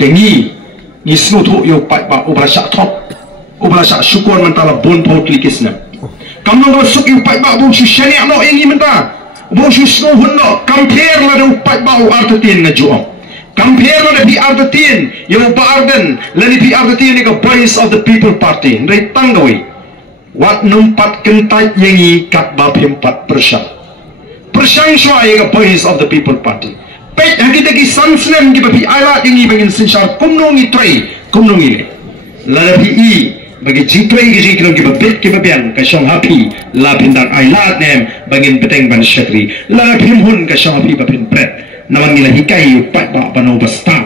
tengi ni snu thu yo pai ba ubra sha thop ubra sha syukur mentala bon thot likisna kamno ba suk yo pai ba bu shi shani no engi menta bu shi snu hunno compare la do pai ba u artatin na juang compare la bi artatin yo ba arden la ni bi artatin ni ka voice of the people party ndai tanggawi wat numpat kentai yengi kat ba phimpat persang shwa ye ka voice of the people party pet hakita ki sansnem ki babi ala yengi bangin sinshar kumnongi trai kumnongi le la bi I bagi jitrai ki jikro ki babet ki babian ka shong happy la pindang ailat nem bangin peteng ban syakri la phimhun ka shong happy babin pret nawan ngila hikai yu pat ba bano basta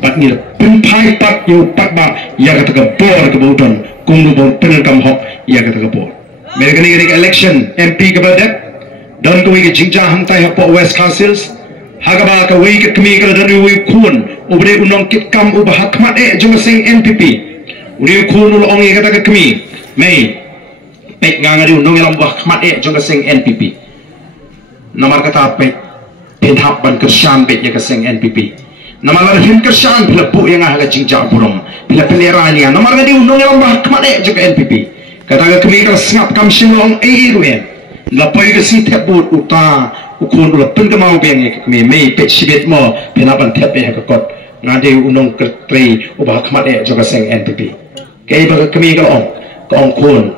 bat ngila pimpai pat yu pat ba ya kata ka bor ke bauton kumnu bor penelkam hok ya kata ka bor mereka ni election MP ke badet dan kau ke jingja hantai hapo West Councils hagaba ka wei ke kemi ka dan wei kun ubre unong kit kam ubah hakmat jong sing NPP uri kun ul ong kata ka kemi mei pek ngangari unong elam ubah hakmat jong sing NPP nomor kata pek pinhap ban kersan bet ya ka sing NPP nomor him kersan pila bu yang aga jingja burung pila peleranya nomor ngadi unong elam ubah hakmat jong NPP kata ka kemi ka singap kam sinong ruen lapoi ke si tebut uta ukun ula pengemau beng kami mei pet sibet mo penapan tepe ha kot ngade unong kertri ubah khmat juga seng NPP kei ba kami ka ong kun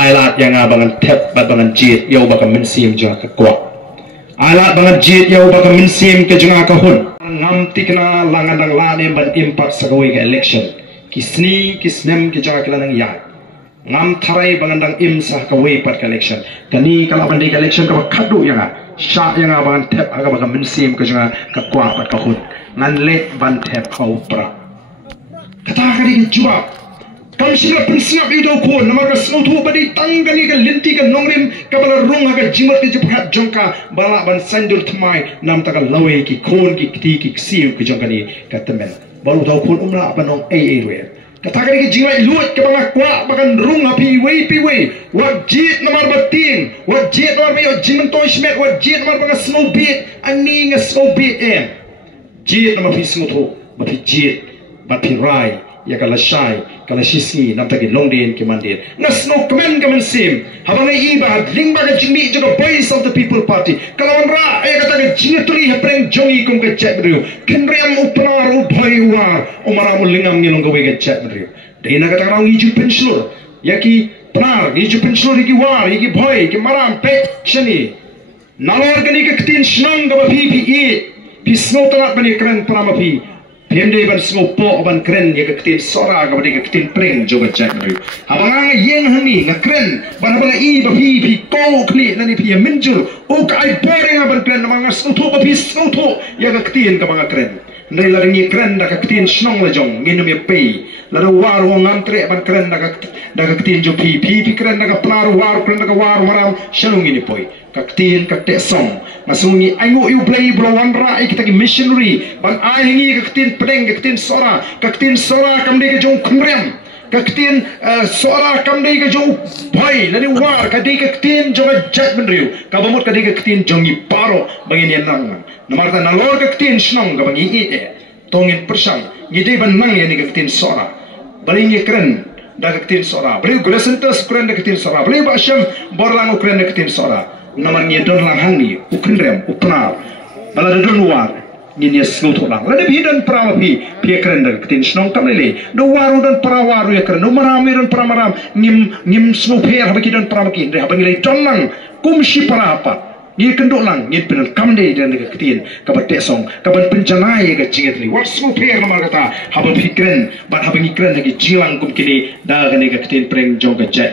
ailat yang abangan tep bat bangan jit yo ba mensim ja ka kwa ailat bangan jit yo ba mensim ke junga ka hun ngam tikna langan lane ban impact sagawi ke election kisni kisnem ke jaga kelanang ya ngam tharai bangandang im sah ka wei pat election kani kala bandi election ka khadu yang sha yang ban tep aga ba mensim ka junga ka kwa pat ka hun ngan le ban tep kau pra kata kali jua kam sila pensiap itu ko nama ka snuthu badi tangani ka linti ka nongrim ka bala rung ka jimat ki jephat jongka bala ban sanjur thmai nam ta ka lawe ki khon ki ti ki siu ki jongkani ka temen baru tau khon umra apa nong re kata kali jimat luat ka banga kwa bakan rung api wei wat jit nomor batin wat jit nomor bi jiman to smet wat jit nomor banga snow bit ani nga snow bit jit nomor fi snuthu bapi jit bapi rai ya kala shai kala shisi nam taki longden ki mandir nas no kemen kemen sim habang iba lingba ka jingmi juga voice of the people party kala ra ay kata ka jingaturi hapreng jongi kum ka chatru kenriam upnar ubhai war umara mulingam ngilong ka we ka chatru deina kata ka ngi penslur yaki pnar ngi penslur ki war ki bhai ki maram pe shani nalor kani ka tin snong ka pi snow tanat bani kran prama pi Pemde ban smopo ban keren ya ketin sora ka bani ketin preng juga chatru habang yen hani nga keren ban habang I ba pi ko kli nani pi menjur o ka ai boring ban keren mga snutho ba pi snutho ya ketin ka mga keren nei la ngi keren da ketin snong la jong ngin me pe la da war wong antre ban keren da ketin jo pi keren da plar war keren da war maram shalung ini poi kaktin kakte song masungi aingo you play blowan ra kita ki missionary ban ai ngi kaktin preng kaktin sora kamde ke jong khumrem kaktin sora kamde ke jong bhai lani war kadi kaktin jong jat benriu kabamut kadi kaktin jong i paro bangin yan nang namarta nalor kaktin snong ka bangi ite tongin persang ngide ban nang yani kaktin sora balingi keren da kaktin sora bari gulasentas keren da kaktin sora bari ba syam borlang keren da kaktin sora naman niya don lang hangi ukenrem upnar bala don war niya snutho lang la debi don prama pi keren da ketin snong kamele do waru don prawaru ya keren do marami don pramaram nim snupher habaki don pramaki re habangile don lang kumshi parapa ni kendo lang ni penel kamde dan ka ketin ka batte song ka ban penjanai ka jingetli wat snupher namar kata habang keren ban habangi keren lagi jilang kum kini da ka ketin preng jong ka jat